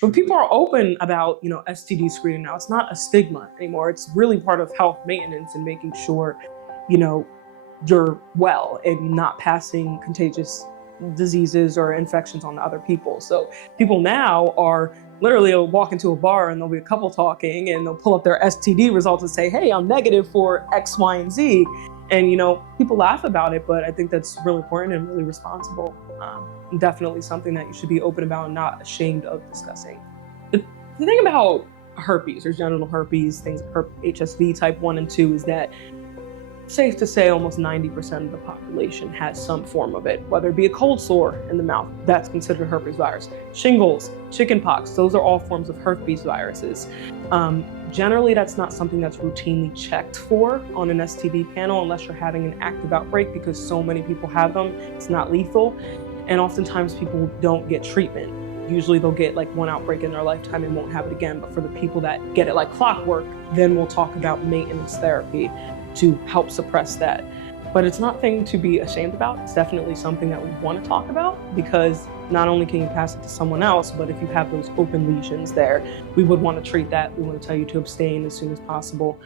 But people are open about, STD screening now. It's not a stigma anymore. It's really part of health maintenance and making sure, you know, you're well and not passing contagious diseases or infections on to other people. So people now are literally walk into a bar and there'll be a couple talking and they'll pull up their STD results and say, hey, I'm negative for X, Y, and Z. And, people laugh about it, but I think that's really important and really responsible. Definitely something that you should be open about and not ashamed of discussing. The thing about herpes or genital herpes, things like HSV type 1 and 2 is that safe to say almost 90% of the population has some form of it, whether it be a cold sore in the mouth, that's considered a herpes virus. Shingles, chickenpox, those are all forms of herpes viruses. Generally, that's not something that's routinely checked for on an STD panel unless you're having an active outbreak, because so many people have them, it's not lethal. And oftentimes people don't get treatment. Usually they'll get like one outbreak in their lifetime and won't have it again. But for the people that get it like clockwork, then we'll talk about maintenance therapy to help suppress that. But it's not a thing to be ashamed about. It's definitely something that we want to talk about, because not only can you pass it to someone else, but if you have those open lesions there, we would want to treat that. We want to tell you to abstain as soon as possible.